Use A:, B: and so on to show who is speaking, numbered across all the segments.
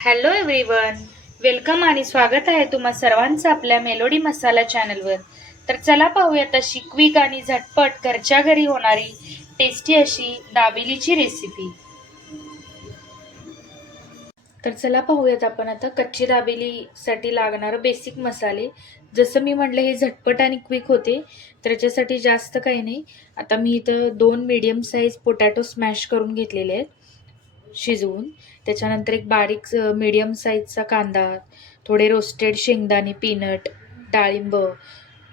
A: Hello everyone welcome आणि स्वागत आहे तुम्हा सर्वांचं आपल्या मेलोडी मसाला चॅनलवर तर चला पाहूयात अशी क्विक आणि झटपट घरच्या घरी होणारी टेस्टी अशी दाबेलीची रेसिपी तर चला पाहूयात आपण आता कच्ची दाबेलीसाठी लागणारं बेसिक मसाले. जसं मी म्हटलं हे झटपट आणि क्विक होते तर याच्यासाठी जास्त काही नाही. आता मी इथं दोन मीडियम साईज पोटॅटो स्मॅश करून घेतलेले आहेत. शिजवून. त्याच्यानंतर एक बारीक मीडियम साईजचा कांदा थोडे रोस्टेड शेंगदाणे पीनट डाळिंब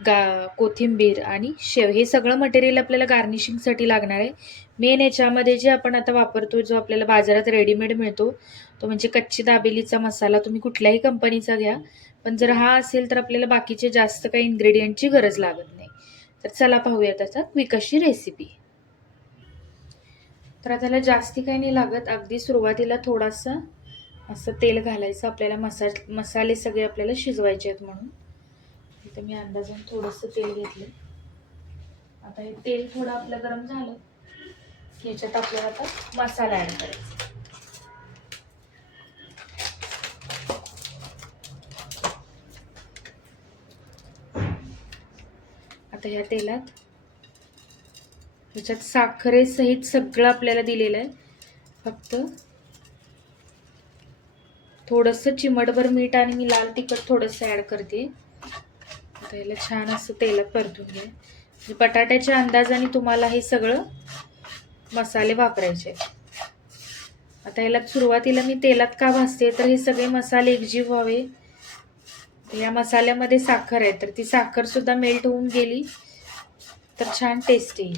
A: गा कोथिंबीर आणि शेव. हे सगळं मटेरियल आपल्याला गार्निशिंगसाठी लागणार आहे. मेन याच्यामध्ये जे आपण आता वापरतो जो आपल्याला बाजारात रेडीमेड मिळतो तो म्हणजे कच्ची दाबेलीचा मसाला. तुम्ही कुठल्याही कंपनीचा घ्या पण जर हा असेल तर आपल्याला बाकीचे जास्त काही इन्ग्रेडियंटची गरज लागत नाही. तर चला पाहूया त्याचा क्विक अशी रेसिपी तर त्याला जास्ती काही नाही लागत. अगदी सुरुवातीला थोडासा असं तेल घालायचं आपल्याला मसा मसाले सगळे आपल्याला शिजवायचे आहेत म्हणून. इथं मी अंदाजाने थोडंसं तेल घेतलं आता हे तेल थोडं आपलं गरम झालं की याच्यात आपल्याला आता मसाला ॲड करायचा. आता ह्या तेलात ह्याच्यात साखरेसहित सगळं आपल्याला दिलेलं आहे. फक्त थोडंसं चिमटभर मीठ आणि मी लाल तिखट थोडंसं ॲड करते. आता याला छान असं तेलात परतून घे. म्हणजे बटाट्याच्या अंदाजाने तुम्हाला हे सगळं मसाले वापरायचे आता याला सुरुवातीला मी तेलात का भाजते तर हे सगळे मसाले एकजीव व्हावे. या मसाल्यामध्ये साखर आहे तर ती साखरसुद्धा मेल्ट होऊन गेली तर छान टेस्ट येईल.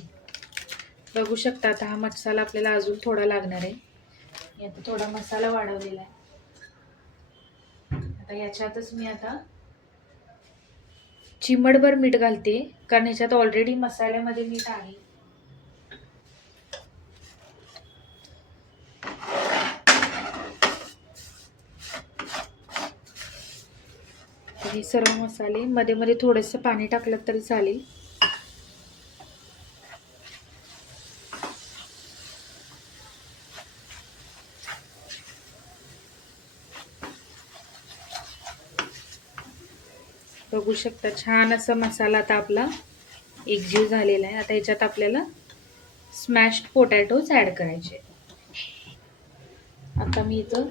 A: बघू शकता आता हा मसाला आपल्याला अजून थोडा लागणार आहे. मी आता थोडा मसाला वाढवलेला आहे. आता याच्यातच मी आता चिमटभर मीठ घालते कारण ह्याच्यात ऑलरेडी मसाल्यामध्ये मीठ आहे. हे सर्व मसाले मध्ये मध्ये थोडंसं पाणी टाकलं तरी चालेल. बघू शकता छान असा मसाला आता आपला एकजीव झालेला आहे. आता ह्याच्यात आपल्याला स्मॅश्ड पोटॅटोज ॲड करायचे आता मी इथं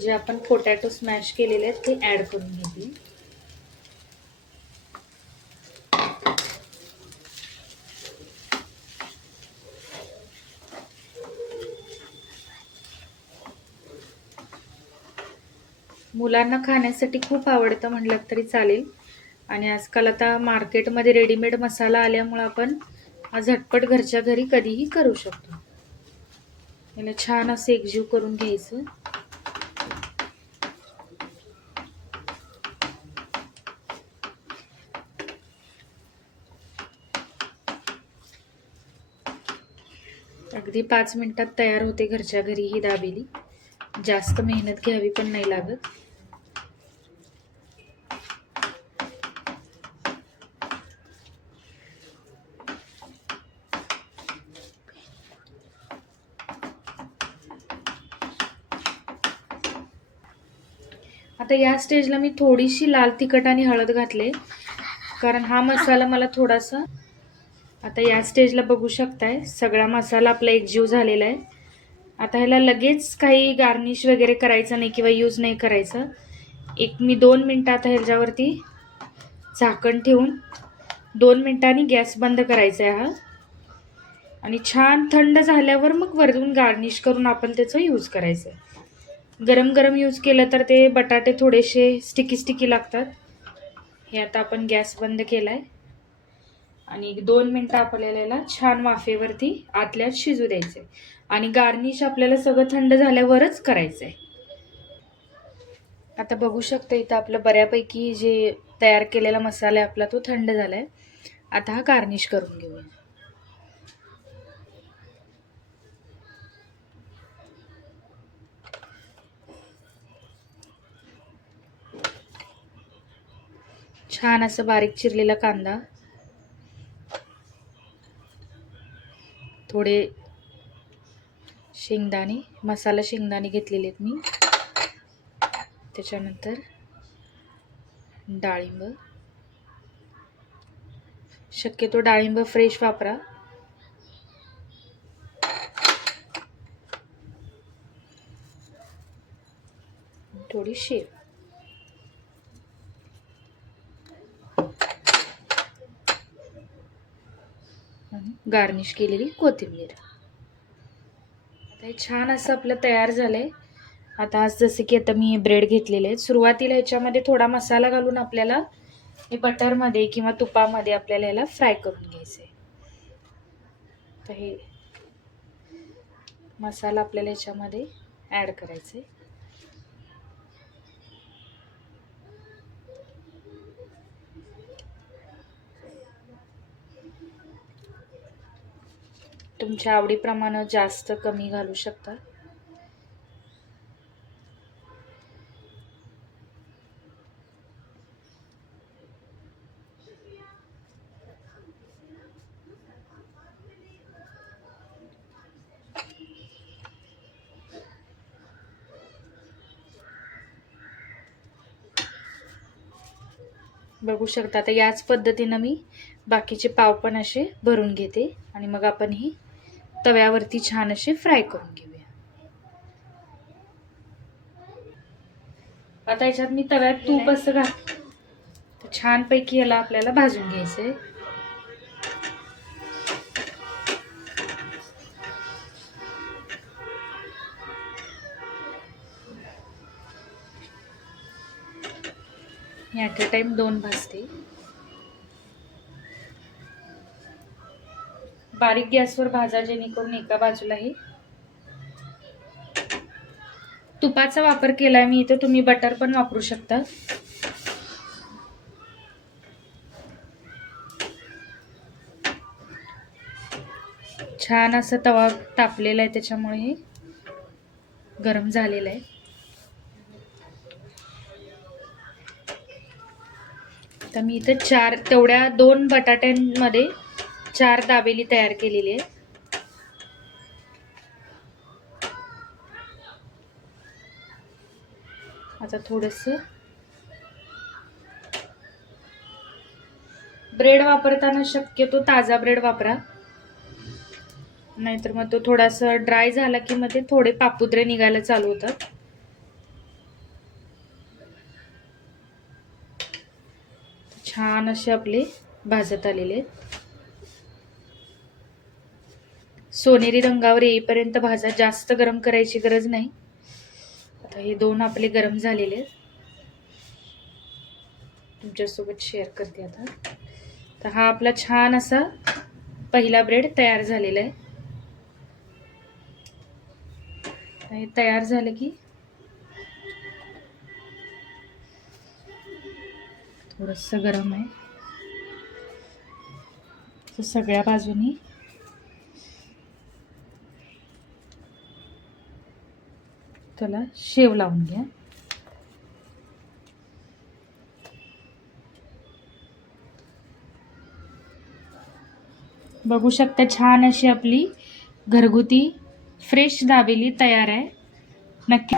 A: जे आपण पोटॅटो स्मॅश केलेले आहेत ते ॲड करून घेते. मुलांना खाण्यासाठी खूप आवडतं म्हटलं तरी चालेल. आणि आजकाल आता मार्केटमध्ये रेडीमेड मसाला आल्यामुळं आपण हा झटपट घरच्या घरी कधीही करू शकतो. याला छान असं एकजीव करून घ्यायचं. अगदी पाच मिनिटात तयार होते घरच्या घरी ही दाबेली. जास्त मेहनत घ्यावी पण नाही लागत. आता या स्टेजला मी थोडीशी लाल तिखट आणि हळद घातले. कारण हा मसाला मला थोडासा आता या स्टेजला बघू शकताय. सगळा मसाला आपला एकजीव झालेला आहे. आता ह्याला लगेच काही गार्निश वगैरे करायचं नाही किंवा यूज नाही करायचं. एक मी दोन मिनटं आता ह्याच्यावरती झाकण ठेवून दोन मिनटांनी गॅस बंद करायचा आहे हा. आणि छान थंड झाल्यावर मग वरून गार्निश करून आपण त्याचं यूज करायचं आहे. गरम गरम यूज केलं तर ते बटाटे थोडेसे स्टिकी स्टिकी लागतात. हे आता आपण गॅस बंद केला आहे आणि दोन मिनटं आपल्याला याला छान वाफेवरती आतल्यात शिजू द्यायचे. आणि गार्निश आपल्याला सगळं थंड झाल्यावरच करायचं आहे आता बघू शकता इथं आपलं बऱ्यापैकी जे तयार केलेला मसाला आहे आपला तो थंड झाला आहे आता हा गार्निश करून घेऊया. छान असं बारीक चिरलेला कांदा. थोडे शेंगदाणे मसाला शेंगदाणे घेतलेले आहेत मी. त्याच्यानंतर डाळिंब. शक्यतो डाळिंब फ्रेश वापरा. थोडी शेव. गार्निश केलेली कोथिंबीर. आता हे छान असं आपलं तयार झालं आहे आता आज जसं की आता मी ब्रेड घेतलेले आहेत. सुरुवातीला ह्याच्यामध्ये थोडा मसाला घालून आपल्याला हे बटरमध्ये किंवा तुपामध्ये आपल्याला याला फ्राय करून घ्यायचं आहे तर हे मसाला आपल्याला ह्याच्यामध्ये ॲड करायचं आहे तुमच्या आवडीप्रमाणे जास्त कमी घालू शकता? बघू शकता. आता याच पद्धतीनं मी बाकीचे पाव पण असे भरून घेते आणि मग आपण ही तव्यावरती छान असे फ्राय करून घेऊया. आता याच्यात मी तव्यात तूप असं घाल छानपैकी याला आपल्याला भाजून घ्यायचंय. ॲट अ टाइम दोन भाजते. बारीक गॅसवर भाजा जेणेकरून एका बाजूलाही. तुपाचा वापर केलाय मी इथं तुम्ही बटर पण वापरू शकता. छान असं तवा तापलेला आहे त्याच्यामुळे हे गरम झालेलं आहे. तर मी इथं चार तेवढ्या दोन बटाट्यांमध्ये चार दाबेली तयार केलेली आहे आता थोडस ब्रेड वापरताना शक्यतो ताजा ब्रेड वापरा. नाहीतर मग तो थोडासा ड्राय झाला की मग ते थोडे पापुद्रे निघायला चालू होतात. छान असे आपले भाजत आलेले आहेत. सोनेरी रंगावर येईपर्यंत भाजा जास्त गरम करायची गरज नाही. आता हे दोन आपले गरम झालेले आहेत. तुमच्यासोबत शेअर करते आता. तर हा आपला छान असा पहिला ब्रेड तयार झालेला आहे. हे तयार झालं की थोडंसं गरम आहे. तर सगळ्या बाजूनी त्याला शेव लावून घ्या. बघू शकता छान अशी आपली घरगुती फ्रेश दाबेली तयार आहे. नक्की